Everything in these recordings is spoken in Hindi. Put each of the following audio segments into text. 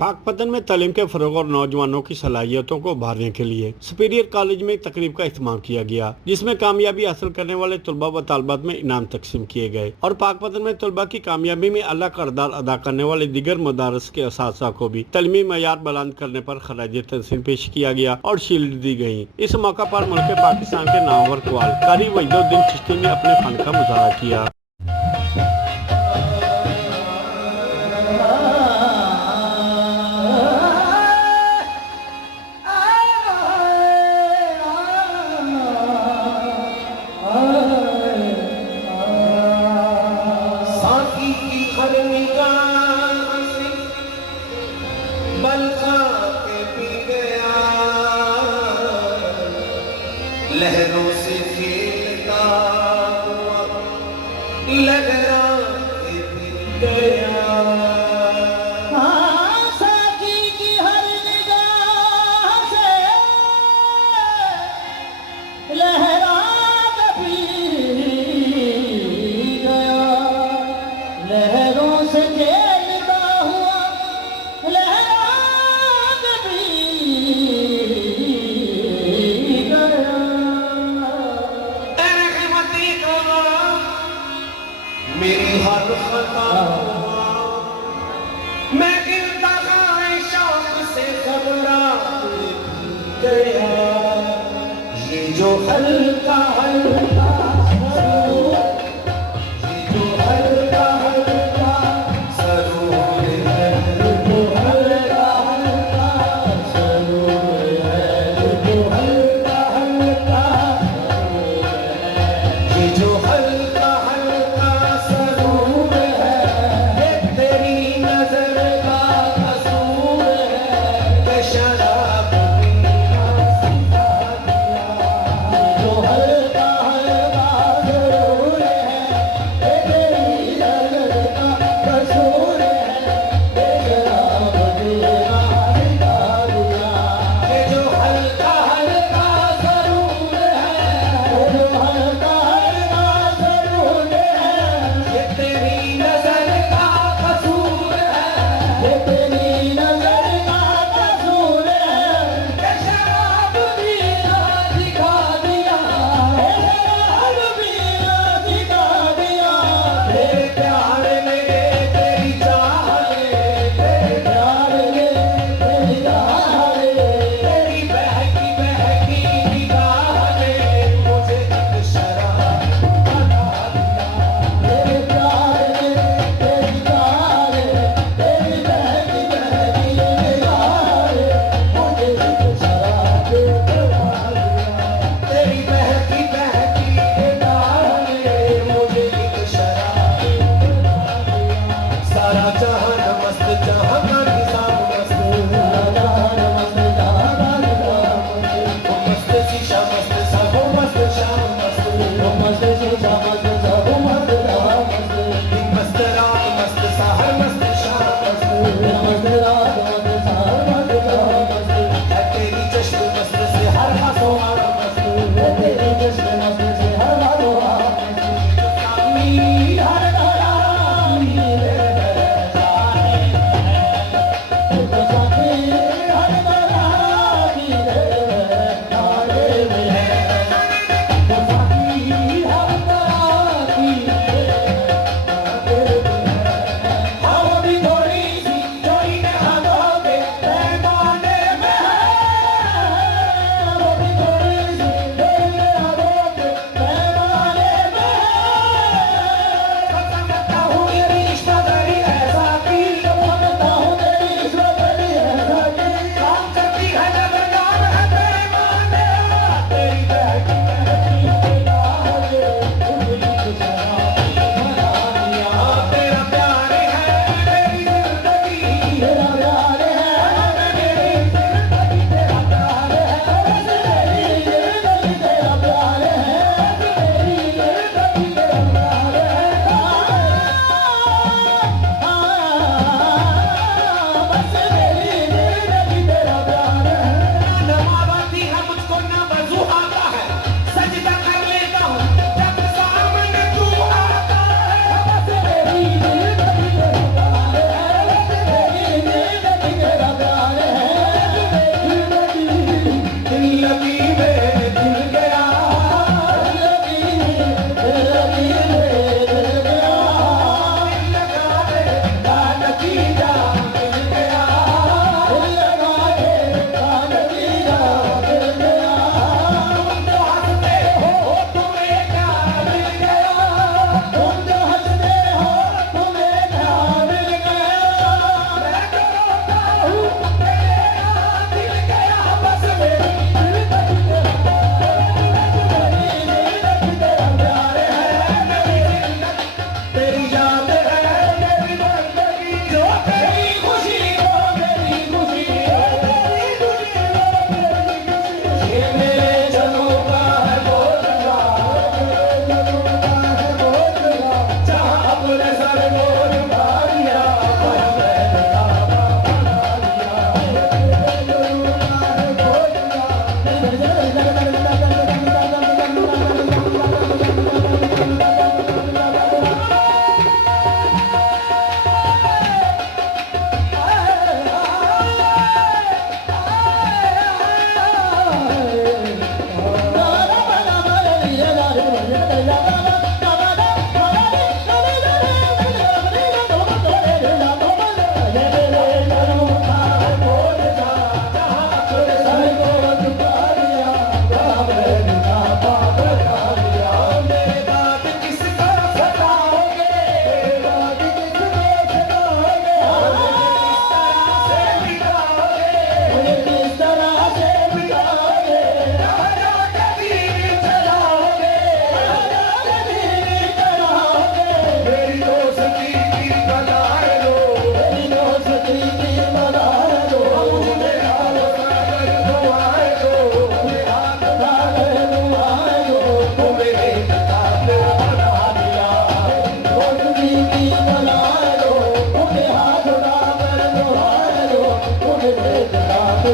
पाकपतन में तालीम के फ़रोग़ और नौजवानों की सलाहियतों को उभारने के लिए सुपीरियर कॉलेज में एक तकरीब का इत्माम किया गया, जिसमें कामयाबी हासिल करने वाले तलबा व तालबात में इनाम तकसीम किए गए और पाकपतन में तलबा की कामयाबी में अल्लाह किरदार अदा करने वाले दीगर मदारस के असातिज़ा को भी तलीमी मयार बुलंद करने पर खराज तहसीन पेश किया गया और शील्ड दी गई। इस मौका पर मुल्क पाकिस्तान के नामवर कव्वाल कारी वहीदुद्दीन चिश्ती ने अपने फन का मुजाहरा किया। लहरों से खेलता हुआ लहरा के फिर गया। हाँ, साथी की हर निगाह से लहरा के फिर गया। लहरों से खेलता हुआ लहरा के फिर गया। मेरी हर खता मैं गिरता शौक से घबरा गया। ये जो हल्का हल्का ये जो हल्का हल्का सरूर है, जो हल्का हल्का सरूर है, जो हल्का हल्का ये जो हल्का हल्का सरूर है, ये तेरी नजर का कसूर है कि शराब पीना सिखा दिया। जो हल्का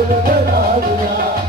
दिया